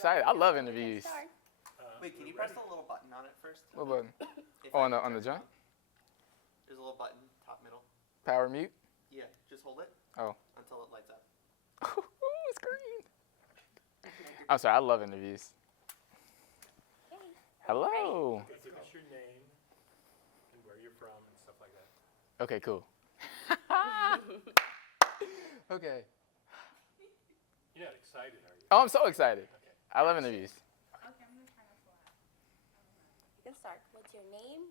excited. I love interviews. Wait, can you press the little button on it first? What button? If Oh, I on the turn it jump? There's a little button, top middle. Power mute? Yeah, just hold it. Oh. Until it lights up. Ooh, it's green. I'm sorry, I love interviews. Hello. Okay, give us your name and where you're from and stuff like that. Okay, cool. Okay. You're not excited, are you? Oh, I'm so excited. Okay. I love interviews. Okay, I'm gonna try not to laugh. You can start. What's your name,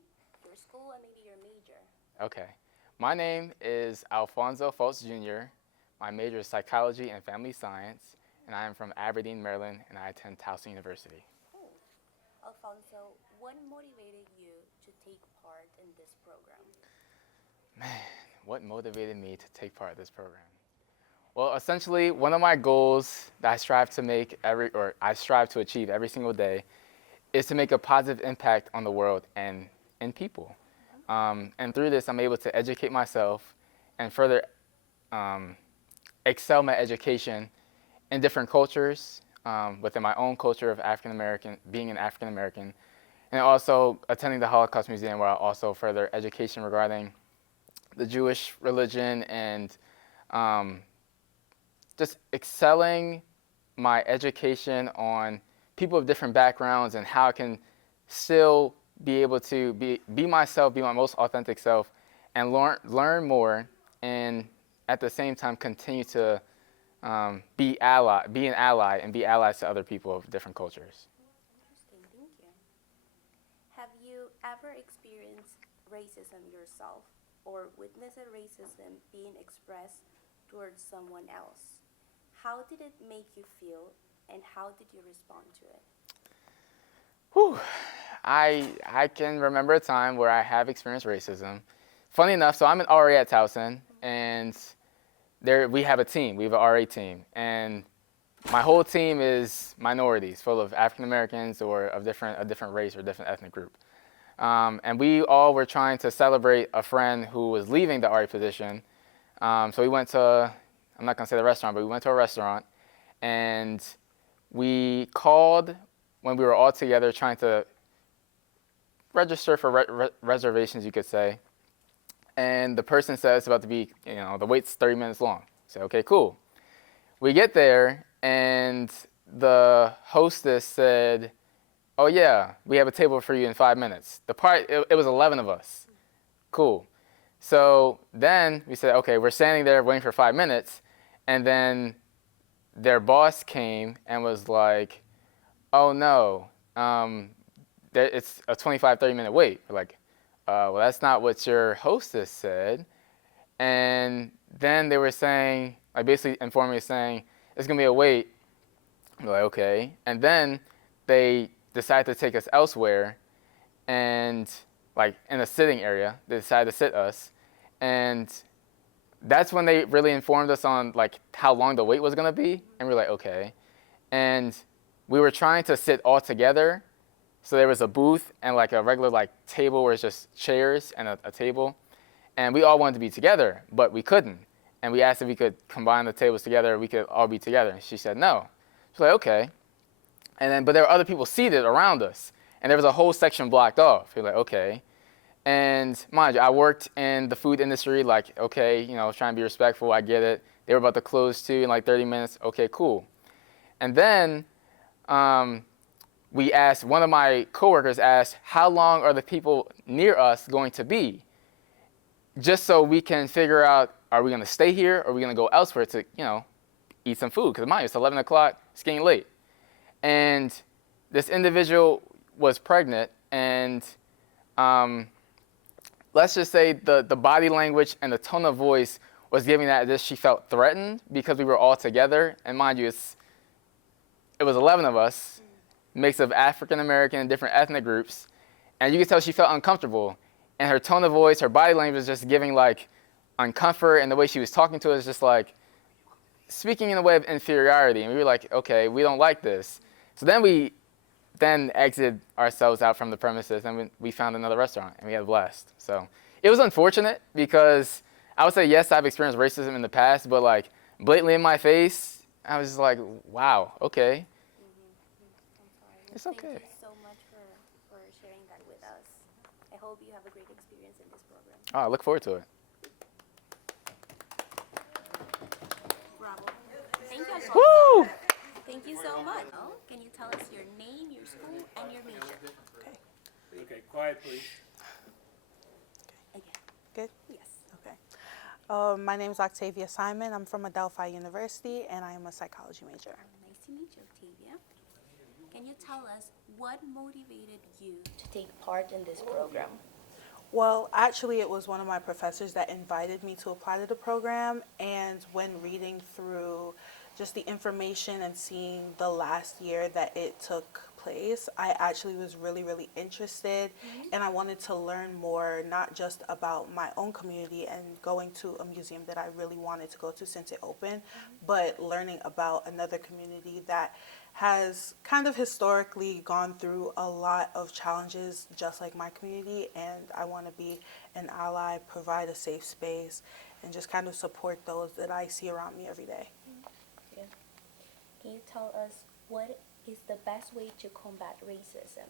your school, and maybe your major? Okay. My name is Alfonso Fultz Jr. My major is psychology and family science, and I am from Aberdeen, Maryland, and I attend Towson University. Oh. Alfonso, what motivated you to take part in this program? Man, what motivated me to take part in this program? Well, essentially, one of my goals that I strive to achieve every single day is to make a positive impact on the world and in people. And through this, I'm able to educate myself and further excel my education in different cultures, within my own culture of African American, being an African American, and also attending the Holocaust Museum, where I also further education regarding the Jewish religion and just excelling my education on people of different backgrounds and how I can still be able to be myself, be my most authentic self, and learn more, and at the same time continue to be an ally and be allies to other people of different cultures. Interesting, thank you. Have you ever experienced racism yourself or witnessed racism being expressed towards someone else? How did it make you feel, and how did you respond to it? Whew. I can remember a time where I have experienced racism. Funny enough, so I'm an RA at Towson, and we have a team. We have an RA team, and my whole team is minorities, full of African Americans or of a different race or different ethnic group. And we all were trying to celebrate a friend who was leaving the RA position. So we went to, I'm not gonna say the restaurant, but we went to a restaurant, and we called when we were all together trying to register for reservations, you could say. And the person said it's about to be, the wait's 30 minutes long. So, okay, cool. We get there, and the hostess said, oh yeah, we have a table for you in 5 minutes. It was 11 of us. Cool. So then we said, okay, we're standing there waiting for 5 minutes, and then their boss came and was like, oh no, it's a 25, 30-minute wait. We're like, well, that's not what your hostess said. And then they were saying, basically informing me saying, it's gonna be a wait. We're like, okay. And then they decided to take us elsewhere, and in a sitting area, they decided to sit us. And that's when they really informed us on how long the wait was gonna be. And we were like, okay. And we were trying to sit all together. So there was a booth and a regular table where it's just chairs and a table. And we all wanted to be together, but we couldn't. And we asked if we could combine the tables together, we could all be together. And she said no. She's like, okay. But there were other people seated around us, and there was a whole section blocked off. We're like, okay. And mind you, I worked in the food industry, okay, trying to be respectful, I get it. They were about to close too in 30 minutes, okay, cool. And then one of my coworkers asked, how long are the people near us going to be? Just so we can figure out, are we gonna stay here or are we gonna go elsewhere to, eat some food? Because mind you, it's 11 o'clock, it's getting late. And this individual was pregnant, and let's just say the body language and the tone of voice was giving that she felt threatened because we were all together. And mind you, it was 11 of us, mix of African American and different ethnic groups, and you could tell she felt uncomfortable. And her tone of voice, her body language was just giving uncomfort, and the way she was talking to us just speaking in a way of inferiority. And we were like, okay, we don't like this. So then we exited ourselves out from the premises, and we found another restaurant, and we had a blast. So it was unfortunate because I would say, yes, I've experienced racism in the past, but blatantly in my face, I was just like, wow, okay. It's Thank okay. you so much for sharing that with us. I hope you have a great experience in this program. Oh, I look forward to it. Bravo. Thank you, Alfonso. Woo! Thank you so much. Oh, can you tell us your name, your school, and your major? Okay, quiet, please. Again. Good? Yes. Okay. My name is Octavia Simon. I'm from Adelphi University, and I am a psychology major. Nice to meet you, Octavia. Can you tell us what motivated you to take part in this program? Well, actually, it was one of my professors that invited me to apply to the program, and when reading through just the information and seeing the last year that it took place, I actually was really, really interested, and I wanted to learn more, not just about my own community and going to a museum that I really wanted to go to since it opened, but learning about another community that has kind of historically gone through a lot of challenges just like my community, and I want to be an ally, provide a safe space, and just kind of support those that I see around me every day. Yeah. Can you tell us what is the best way to combat racism?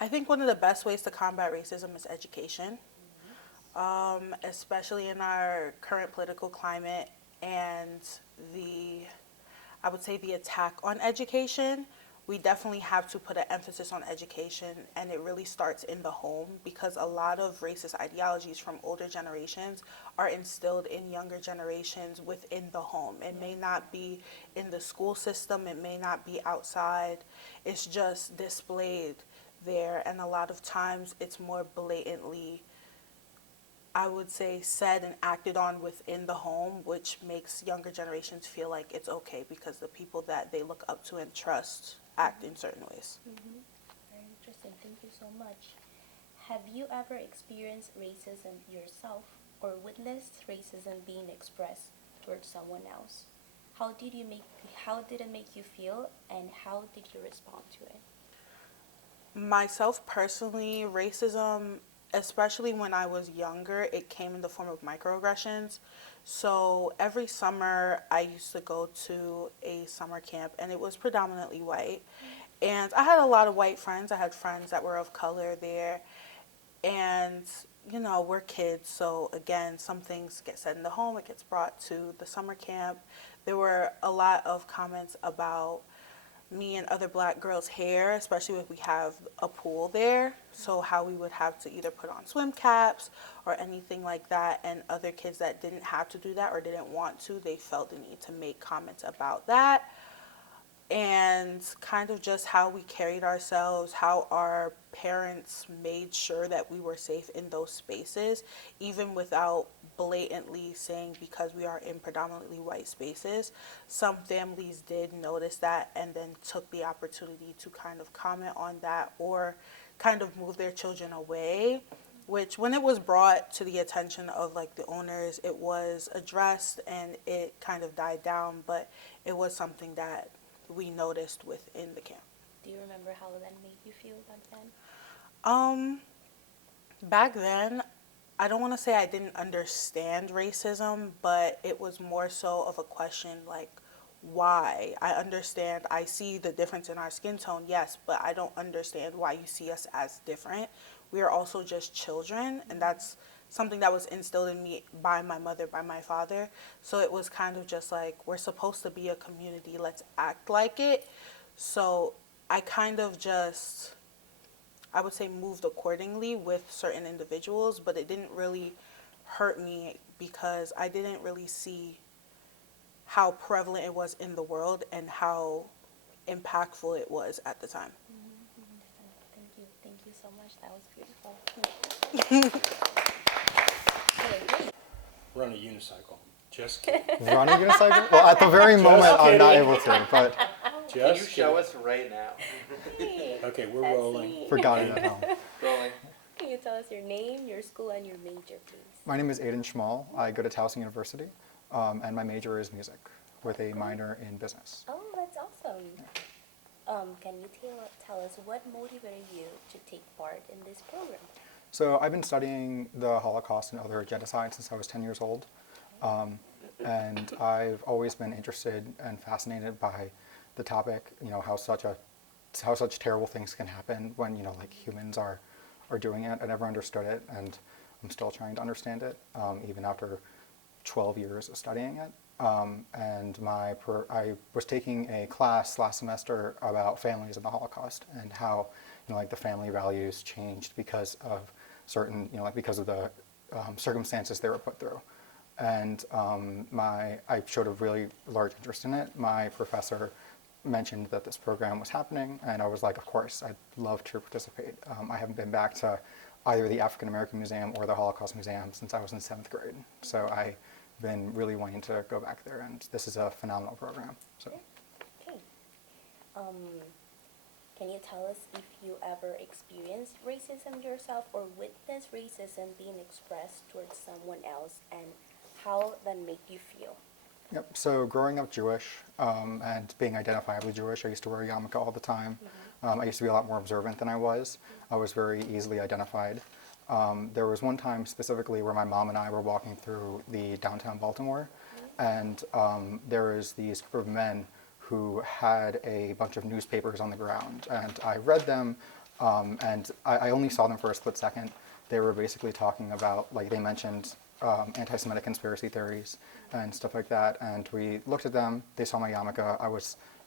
I think one of the best ways to combat racism is education, especially in our current political climate and I would say the attack on education. We definitely have to put an emphasis on education, and it really starts in the home, because a lot of racist ideologies from older generations are instilled in younger generations within the home. It may not be in the school system, it may not be outside, it's just displayed there, and a lot of times it's more blatantly, I would say, said and acted on within the home, which makes younger generations feel like it's okay because the people that they look up to and trust act in certain ways. Very interesting. Thank you so much. Have you ever experienced racism yourself or witnessed racism being expressed towards someone else? How did it make you feel, and how did you respond to it? Myself personally, racism, especially when I was younger, it came in the form of microaggressions. So every summer I used to go to a summer camp, and it was predominantly white. And I had a lot of white friends. I had friends that were of color there. And, you know, we're kids. So again, some things get said in the home, it gets brought to the summer camp. There were a lot of comments about me and other black girls' hair, especially if we have a pool there. So how we would have to either put on swim caps or anything like that. And other kids that didn't have to do that or didn't want to, they felt the need to make comments about that. And kind of just how we carried ourselves, how our parents made sure that we were safe in those spaces, even without blatantly saying, because we are in predominantly white spaces. Some families did notice that and then took the opportunity to kind of comment on that or kind of move their children away, which when it was brought to the attention of like the owners, it was addressed and it kind of died down, but it was something that we noticed within the camp. Do you remember how that made you feel back then? Back then, I don't want to say I didn't understand racism, but it was more so of a question like, why? I understand, I see the difference in our skin tone, yes, but I don't understand why you see us as different. We are also just children, and that's something that was instilled in me by my mother, by my father. So it was kind of just like, we're supposed to be a community, let's act like it. So I kind of just, I would say, moved accordingly with certain individuals, but it didn't really hurt me because I didn't really see how prevalent it was in the world and how impactful it was at the time. Thank you so much. That was beautiful. Okay, Run a unicycle. Just kidding. Running unicycle? Well, at the very moment, I'm not kidding. able to, but Can you Just show kidding. us right now? great. Okay, we're Let's rolling. see. forgot it at home. Rolling. Can you tell us your name, your school, and your major, please? My name is Aiden Schmall. I go to Towson University, and my major is music with a minor in business. Oh, that's awesome. Can you tell us what motivated you to take part in this program? So I've been studying the Holocaust and other genocides since I was 10 years old. And I've always been interested and fascinated by the topic, you know, how such a how such terrible things can happen when, like humans are doing it. I never understood it, and I'm still trying to understand it, even after 12 years of studying it. And I was taking a class last semester about families in the Holocaust and how, like the family values changed because of certain, like because of the circumstances they were put through. And I showed a really large interest in it. My professor mentioned that this program was happening, and I was like, of course, I'd love to participate. I haven't been back to either the African American Museum or the Holocaust Museum since I was in 7th grade. So I've been really wanting to go back there, and this is a phenomenal program. So. Okay. Can you tell us if you ever experienced racism yourself or witnessed racism being expressed towards someone else, and how that made you feel? Yep. So growing up Jewish and being identifiably Jewish, I used to wear a yarmulke all the time. I used to be a lot more observant than I was. I was very easily identified. There was one time specifically where my mom and I were walking through the downtown Baltimore, and there was these group of men who had a bunch of newspapers on the ground, and I read them, and I only saw them for a split second. They were basically talking about, like, they mentioned anti-Semitic conspiracy theories and stuff like that, and we looked at them. They saw my yarmulke. I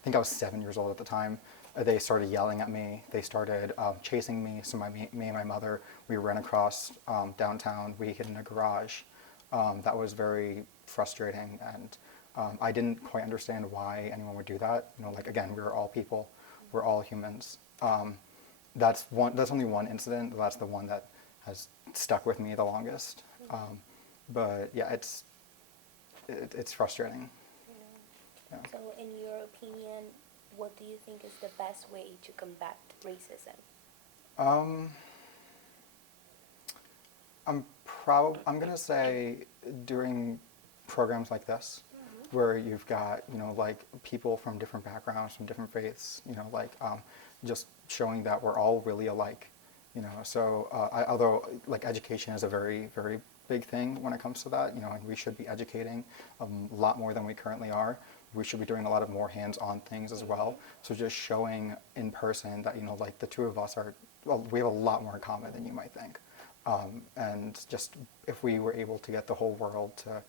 think I was 7 years old at the time. They started yelling at me. They started chasing me. So me and my mother, we ran across downtown. We hid in a garage. That was very frustrating, and I didn't quite understand why anyone would do that. Like, again, we're all people. We're all humans. That's only one incident. That's the one that has stuck with me the longest. But yeah, it's frustrating. Yeah. So in your opinion, what do you think is the best way to combat racism? I'm gonna say during programs like this, where you've got, like people from different backgrounds, from different faiths, like just showing that we're all really alike, So although like education is a very, very big thing when it comes to that, and we should be educating a lot more than we currently are. We should be doing a lot of more hands-on things as well. So just showing in person that, like the two of us we have a lot more in common than you might think. And just if we were able to get the whole world to,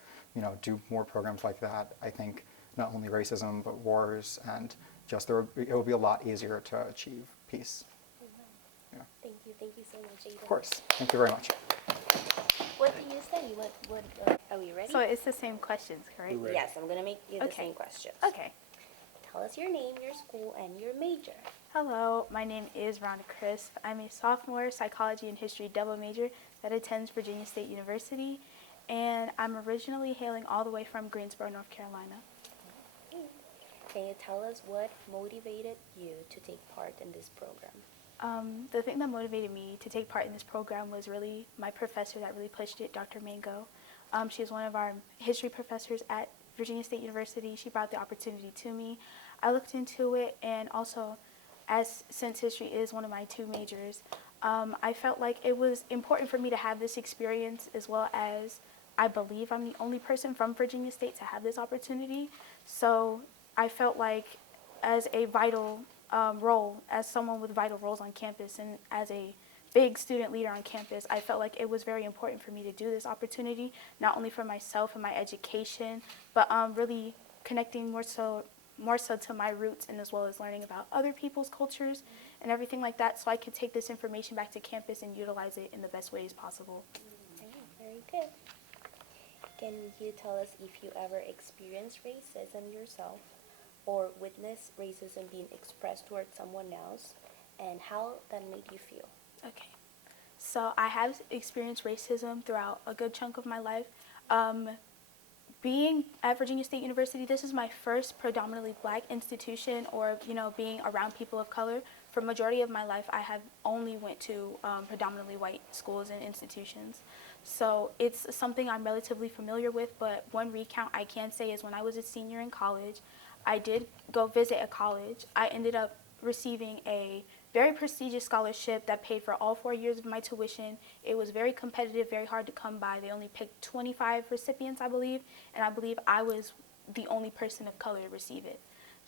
do more programs like that, I think not only racism, but wars and just it will be a lot easier to achieve peace. Yeah. Thank you so much, Ada. Of course. Thank you very much. What do you study? Are we ready? So it's the same questions, correct? Yes, I'm gonna make you the Okay. same questions. Okay. Tell us your name, your school, and your major. Hello, my name is Rhonda Crisp. I'm a sophomore psychology and history double major that attends Virginia State University, and I'm originally hailing all the way from Greensboro, North Carolina. Can you tell us what motivated you to take part in this program? The thing that motivated me to take part in this program was really my professor that really pushed it, Dr. Mango. She's one of our history professors at Virginia State University. She brought the opportunity to me. I looked into it, and also, since history is one of my two majors, I felt like it was important for me to have this experience, as well as I believe I'm the only person from Virginia State to have this opportunity. So I felt like as a vital role, as someone with vital roles on campus, and as a big student leader on campus, I felt like it was very important for me to do this opportunity, not only for myself and my education, but really connecting more so to my roots, and as well as learning about other people's cultures and everything like that, so I could take this information back to campus and utilize it in the best ways possible. Okay, very good. Can you tell us if you ever experienced racism yourself or witnessed racism being expressed towards someone else, and how that made you feel? Okay, so I have experienced racism throughout a good chunk of my life. Being at Virginia State University, this is my first predominantly black institution, or being around people of color. For majority of my life, I have only went to predominantly white schools and institutions. So it's something I'm relatively familiar with, but one recount I can say is when I was a senior in college, I did go visit a college. I ended up receiving a very prestigious scholarship that paid for all 4 years of my tuition. It was very competitive, very hard to come by. They only picked 25 recipients, I believe, and I believe I was the only person of color to receive it.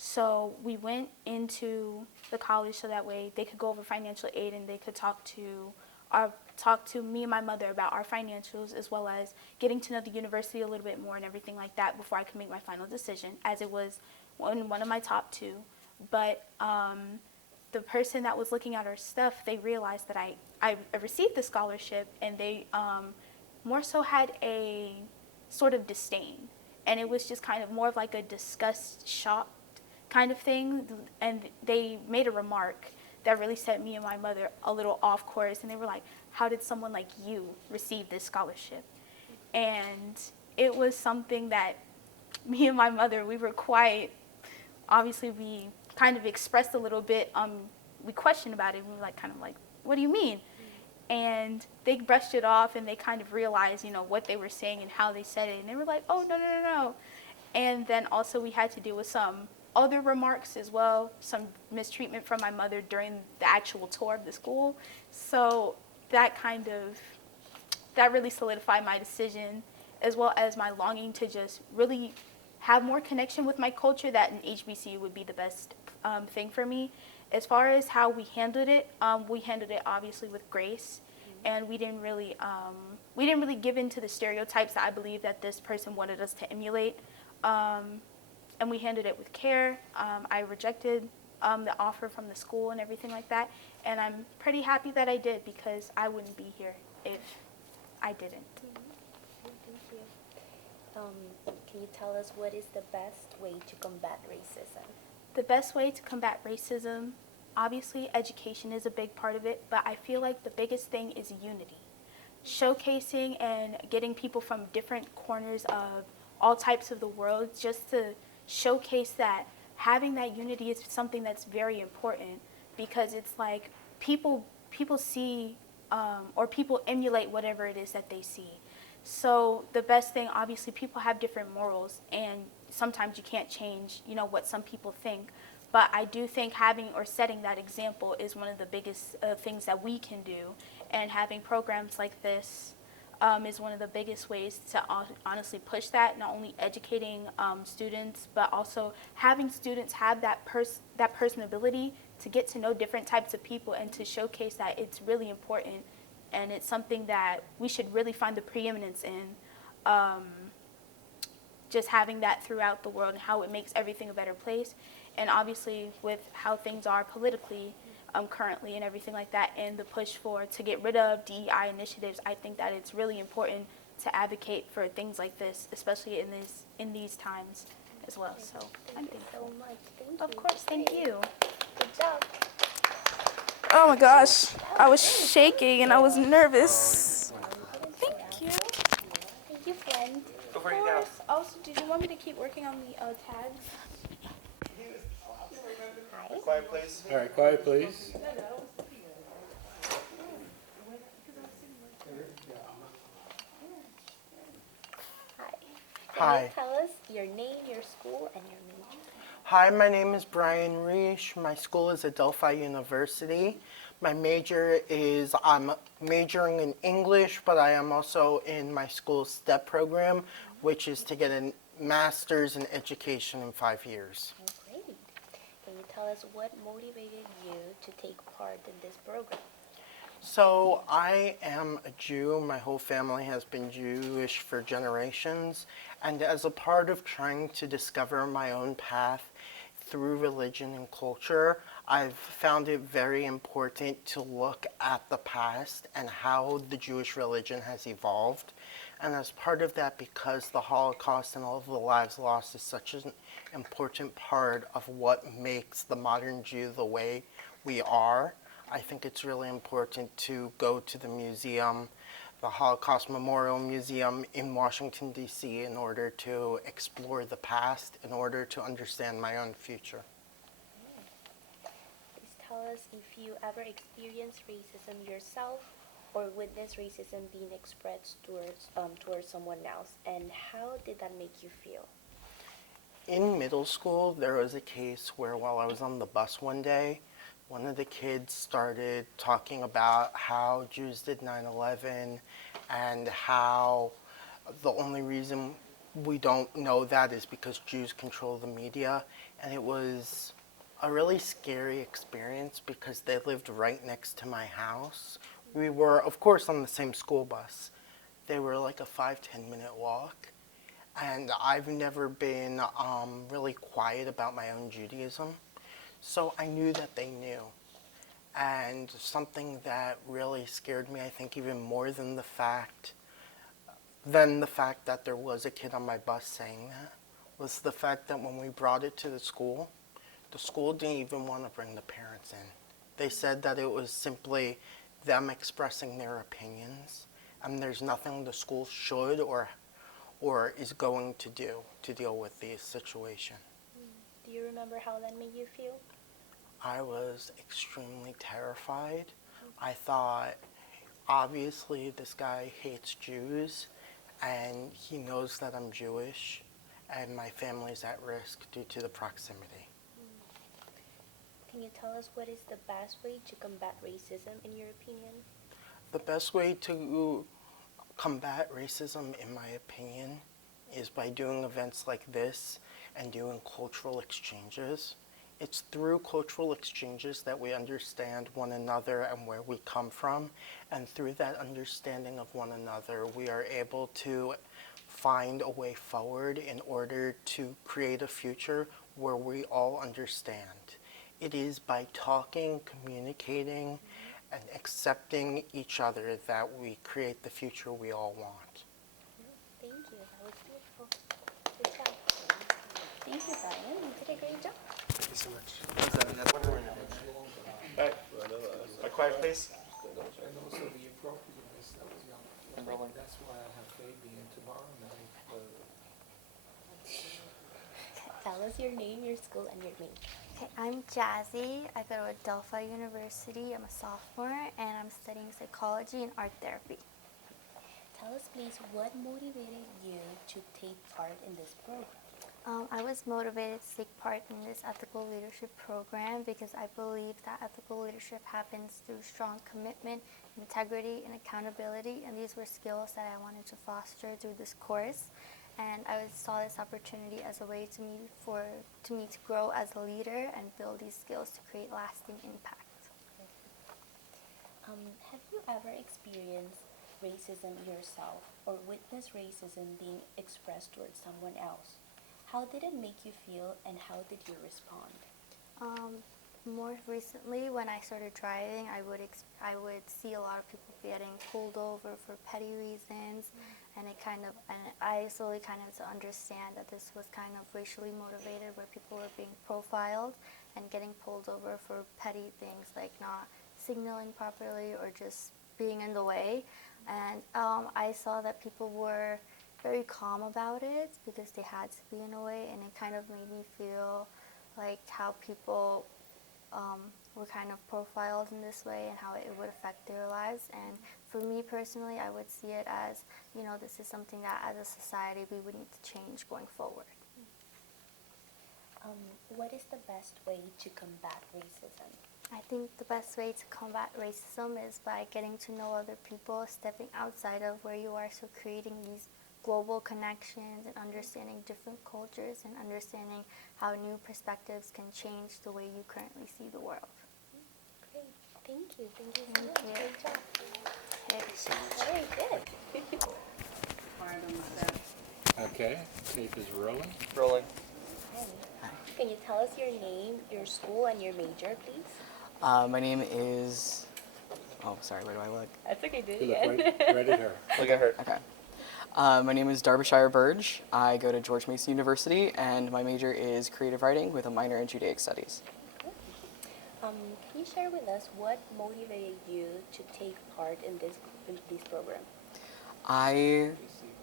So we went into the college so that way they could go over financial aid and they could talk to me and my mother about our financials, as well as getting to know the university a little bit more and everything like that before I could make my final decision, as it was one of my top two. But the person that was looking at our stuff, they realized that I received the scholarship, and they more so had a sort of disdain. And it was just kind of more of like a disgust, shocked kind of thing. And they made a remark that really set me and my mother a little off course. And they were like, how did someone like you receive this scholarship? And it was something that me and my mother, we were quite, obviously we kind of expressed a little bit, we questioned about it. We were like, kind of like, what do you mean? And they brushed it off, and they kind of realized, what they were saying and how they said it. And they were like, oh, no. And then also we had to deal with some other remarks as well, some mistreatment from my mother during the actual tour of the school. So that really solidified my decision, as well as my longing to just really have more connection with my culture, that an HBCU would be the best thing for me. As far as how we handled it obviously with grace, and we didn't really give in to the stereotypes that I believe that this person wanted us to emulate, and we handled it with care. I rejected the offer from the school and everything like that, and I'm pretty happy that I did, because I wouldn't be here if I didn't. Thank you. Can you tell us what is the best way to combat racism? The best way to combat racism, obviously education is a big part of it, but I feel like the biggest thing is unity. Showcasing and getting people from different corners of all types of the world, just to showcase that having that unity is something that's very important, because it's like people see or people emulate whatever it is that they see. So the best thing, obviously people have different morals, and sometimes you can't change, what some people think. But I do think having or setting that example is one of the biggest things that we can do. And having programs like this is one of the biggest ways to honestly push that, not only educating students, but also having students have that personability to get to know different types of people, and to showcase that it's really important, and it's something that we should really find the preeminence in. Just having that throughout the world, and how it makes everything a better place. And obviously with how things are politically currently and everything like that, and the push to get rid of DEI initiatives, I think that it's really important to advocate for things like this, especially in these times as well. So I'm Thank you so thankful. much. Thank you. Of course, thank you. Good job. Oh my gosh, I was shaking and I was nervous. Thank you. Thank you, friend. Before you go. Also, did you want me to keep working on the tags? Hi. Quiet, please. All right, quiet, please. Hi. Hi. Can you tell us your name, your school, and your major? Hi, my name is Brian Reish. My school is Adelphi University. My major is, I'm majoring in English, but I am also in my school's STEP program, which is to get a master's in education in 5 years. Oh, great. Can you tell us what motivated you to take part in this program? So I am a Jew. My whole family has been Jewish for generations. And as a part of trying to discover my own path through religion and culture, I've found it very important to look at the past and how the Jewish religion has evolved. And as part of that, because the Holocaust and all of the lives lost is such an important part of what makes the modern Jew the way we are, I think it's really important to go to the museum, the Holocaust Memorial Museum in Washington, D.C., in order to explore the past, in order to understand my own future. Please tell us if you ever experienced racism yourself or witnessed racism being expressed towards someone else, and how did that make you feel? In middle school, there was a case where while I was on the bus one day, one of the kids started talking about how Jews did 9/11 and how the only reason we don't know that is because Jews control the media. and it was a really scary experience because they lived right next to my house. We were, of course, on the same school bus. They were like a 5-10 minute walk. And I've never been really quiet about my own Judaism. So I knew that they knew. And something that really scared me, I think, even more than the fact that there was a kid on my bus saying that, was the fact that when we brought it to the school didn't even want to bring the parents in. They said that it was simply them expressing their opinions, and there's nothing the school should or is going to do to deal with the situation. Do you remember how that made you feel? I was extremely terrified. I thought, obviously, this guy hates Jews, and he knows that I'm Jewish, and my family's at risk due to the proximity. Can you tell us what is the best way to combat racism in your opinion? The best way to combat racism, in my opinion, is by doing events like this and doing cultural exchanges. It's through cultural exchanges that we understand one another and where we come from, and through that understanding of one another, we are able to find a way forward in order to create a future where we all understand. It is by talking, communicating, and accepting each other that we create the future we all want. Thank you. That was beautiful. Good job. Thank you, Brian. You did a great job. Thank you so much. Quiet, please. That's why I have Fabian tomorrow night. Tell us your name, your school, and your major. Okay, I'm Jazzy. I go to Adelphi University. I'm a sophomore, and I'm studying psychology and art therapy. Tell us, please, what motivated you to take part in this program? I was motivated to take part in this ethical leadership program because I believe that ethical leadership happens through strong commitment, integrity, and accountability, and these were skills that I wanted to foster through this course. And I saw this opportunity as a way to me to grow as a leader and build these skills to create lasting impact. Have you ever experienced racism yourself or witnessed racism being expressed towards someone else? How did it make you feel, and how did you respond? More recently, when I started driving, I would see a lot of people getting pulled over for petty reasons, and I slowly kind of to understand that this was kind of racially motivated, where people were being profiled and getting pulled over for petty things like not signaling properly or just being in the way. And I saw that people were very calm about it because they had to be in a way, and it kind of made me feel like how people were kind of profiled in this way and how it would affect their lives. And for me personally, I would see it as, this is something that as a society we would need to change going forward. What is the best way to combat racism? I think the best way to combat racism is by getting to know other people, stepping outside of where you are, so creating these global connections and understanding different cultures and understanding how new perspectives can change the way you currently see the world. Great. Thank you. Thank you so much. Great job. Very good. Okay, tape is rolling. Rolling. Can you tell us your name, your school, and your major, please? My name is, sorry, where do I look? That's okay, do it You look again. right at her. Look at her. Okay. My name is Derbyshire Burge. I go to George Mason University, and my major is creative writing with a minor in Judaic studies. Can you share with us what motivated you to take part in this program? I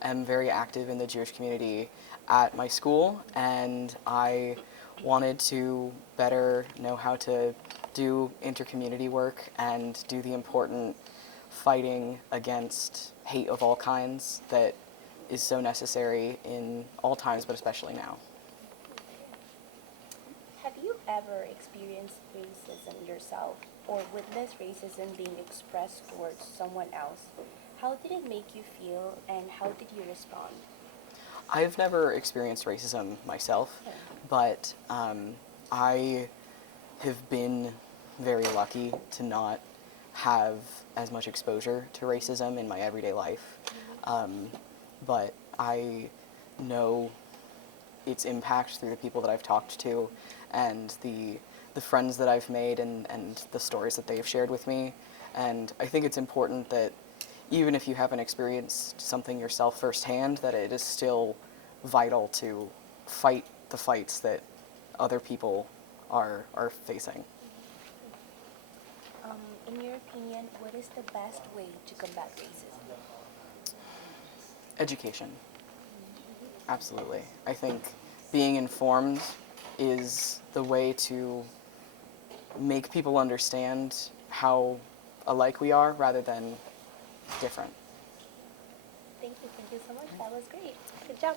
am very active in the Jewish community at my school, and I wanted to better know how to do inter-community work and do the important fighting against hate of all kinds that is so necessary in all times, but especially now. Have you ever experienced racism yourself or witnessed racism being expressed towards someone else? How did it make you feel, and how did you respond? I've never experienced racism myself, but I have been very lucky to not have as much exposure to racism in my everyday life. But I know its impact through the people that I've talked to and the friends that I've made and the stories that they've shared with me. And I think it's important that even if you haven't experienced something yourself firsthand, that it is still vital to fight the fights that other people are facing. In your opinion, what is the best way to combat racism? Education. Absolutely. I think being informed is the way to make people understand how alike we are rather than different. Thank you so much. That was great. Good job.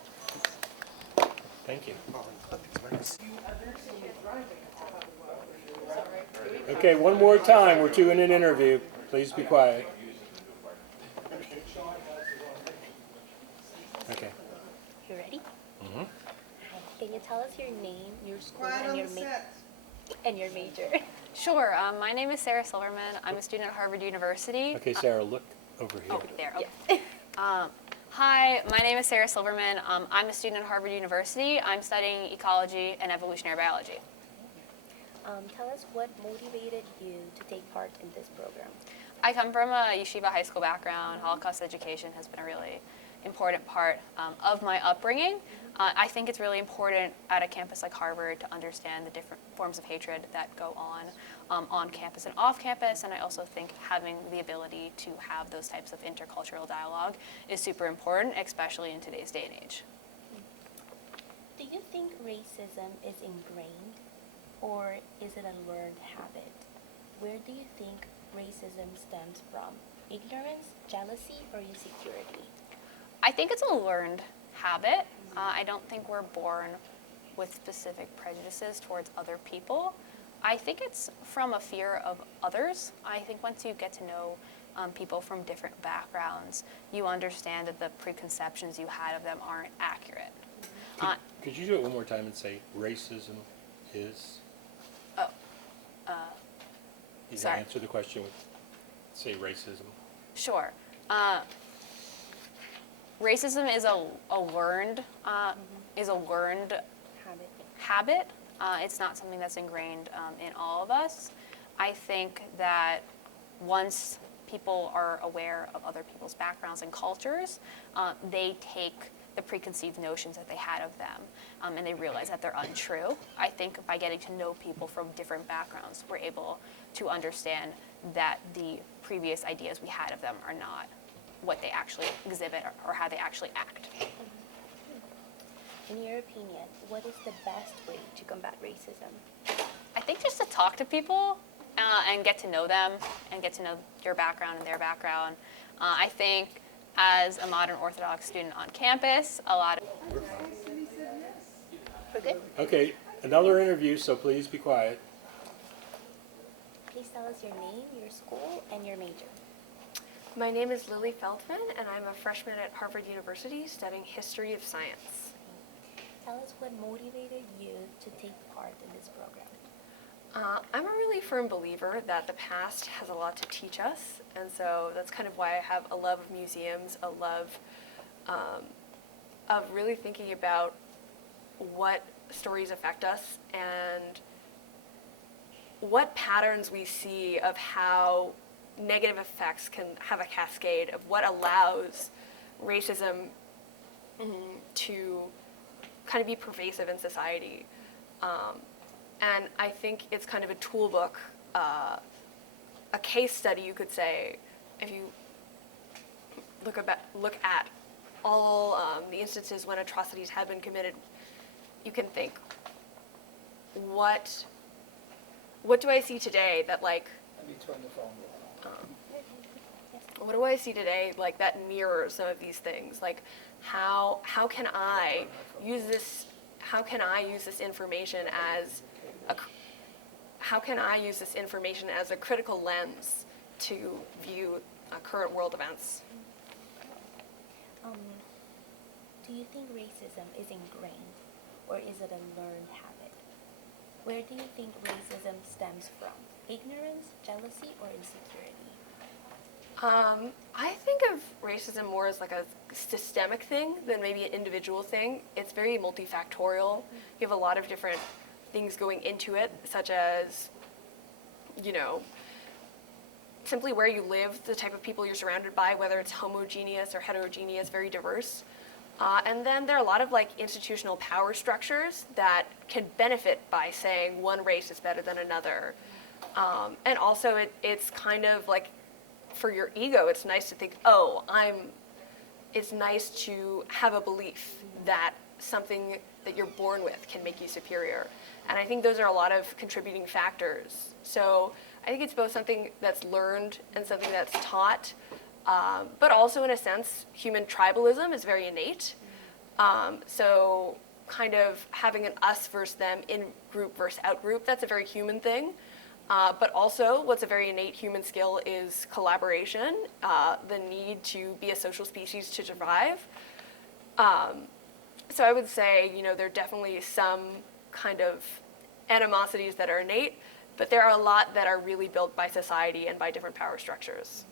Thank you. Okay, one more time. We're doing an interview. Please be quiet. Okay. You ready? Mm-hmm. Can you tell us your name, your school, and your major? Sure. My name is Sarah Silverman. I'm a student at Harvard University. Okay, Sarah, look over here. Oh, there. Okay. Hi, my name is Sarah Silverman. I'm a student at Harvard University. I'm studying ecology and evolutionary biology. Tell us what motivated you to take part in this program. I come from a yeshiva high school background. Holocaust education has been a really important part of my upbringing. I think it's really important at a campus like Harvard to understand the different forms of hatred that go on campus and off campus, and I also think having the ability to have those types of intercultural dialogue is super important, especially in today's day and age. Do you think racism is ingrained, or is it a learned habit? Where do you think racism stems from? Ignorance, jealousy, or insecurity? I think it's a learned habit. I don't think we're born with specific prejudices towards other people. I think it's from a fear of others. I think once you get to know people from different backgrounds, you understand that the preconceptions you had of them aren't accurate. Could you do it one more time and say racism is? You Sorry. answer the question with, say, racism. Sure. Racism is a learned habit. It's not something that's ingrained in all of us. I think that once people are aware of other people's backgrounds and cultures, they take the preconceived notions that they had of them and they realize that they're untrue. I think by getting to know people from different backgrounds, we're able to understand that the previous ideas we had of them are not what they actually exhibit or how they actually act. In your opinion, what is the best way to combat racism? I think just to talk to people and get to know them and get to know your background and their background. I think as a modern Orthodox student on campus, a lot of... We're good? Okay, another interview, so please be quiet. Please tell us your name, your school, and your major. My name is Lily Feldman, and I'm a freshman at Harvard University studying history of science. Tell us what motivated you to take part in this program. I'm a really firm believer that the past has a lot to teach us, and so that's kind of why I have a love of museums, a love of really thinking about what stories affect us and what patterns we see of how negative effects can have a cascade of what allows racism to kind of be pervasive in society. And I think it's kind of a toolbook, a case study, you could say, if you look at all the instances when atrocities have been committed. You can think, what do I see today that like? Let me turn the phone off. What do I see today like that mirrors some of these things? Like, how can I use this? How can I use this information as a critical lens to view current world events? Do you think racism is ingrained, or is it a learned habit? Where do you think racism stems from? Ignorance, jealousy, or insecurity? I think of racism more as like a systemic thing than maybe an individual thing. It's very multifactorial. You have a lot of different things going into it, such as, you know, simply where you live, the type of people you're surrounded by, whether it's homogeneous or heterogeneous, very diverse. And then there are a lot of like institutional power structures that can benefit by saying one race is better than another. And also it's kind of like, for your ego, it's nice to think, it's nice to have a belief that something that you're born with can make you superior. And I think those are a lot of contributing factors. So I think it's both something that's learned and something that's taught, but also in a sense, human tribalism is very innate. So kind of having an us versus them, in group versus out group, that's a very human thing. But also, what's a very innate human skill is collaboration, the need to be a social species to survive. So I would say, you know, there are definitely some kind of animosities that are innate, but there are a lot that are really built by society and by different power structures.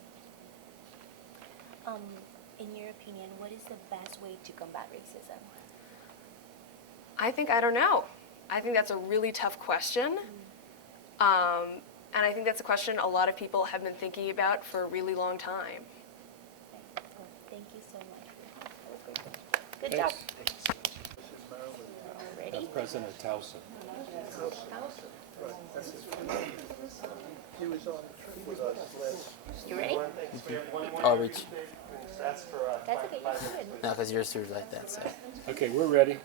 In your opinion, what is the best way to combat racism? I don't know. I think that's a really tough question. And I think that's a question a lot of people have been thinking about for a really long time. Thank you so much. Good job. Ready? President Towson. You ready? I'll reach. That's okay. You're good. No, because yours is like that, so. Okay, we're ready.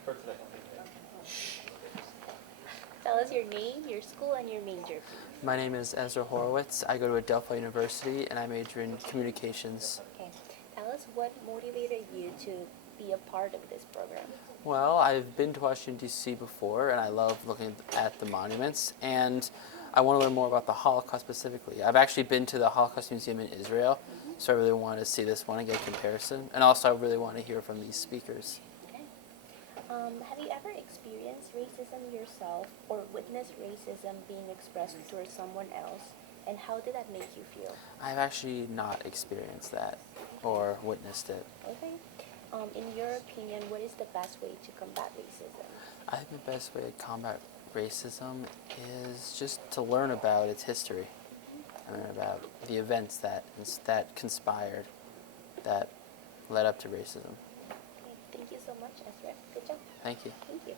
Tell us your name, your school, and your major, please. My name is Ezra Horowitz. I go to Adelphi University, and I major in communications. Okay. Tell us what motivated you to be a part of this program. Well, I've been to Washington, D.C. before, and I love looking at the monuments, and I want to learn more about the Holocaust specifically. I've actually been to the Holocaust Museum in Israel, so I really want to see this one and get a comparison, and also I really want to hear from these speakers. Okay. Have you ever experienced racism yourself or witnessed racism being expressed towards someone else, and how did that make you feel? I've actually not experienced that or witnessed it. Okay. In your opinion, what is the best way to combat racism? I think the best way to combat racism is just to learn about its history. Learn about the events that conspired, that led up to racism. Okay. Thank you so much, Ezra. Good job. Thank you. Thank you.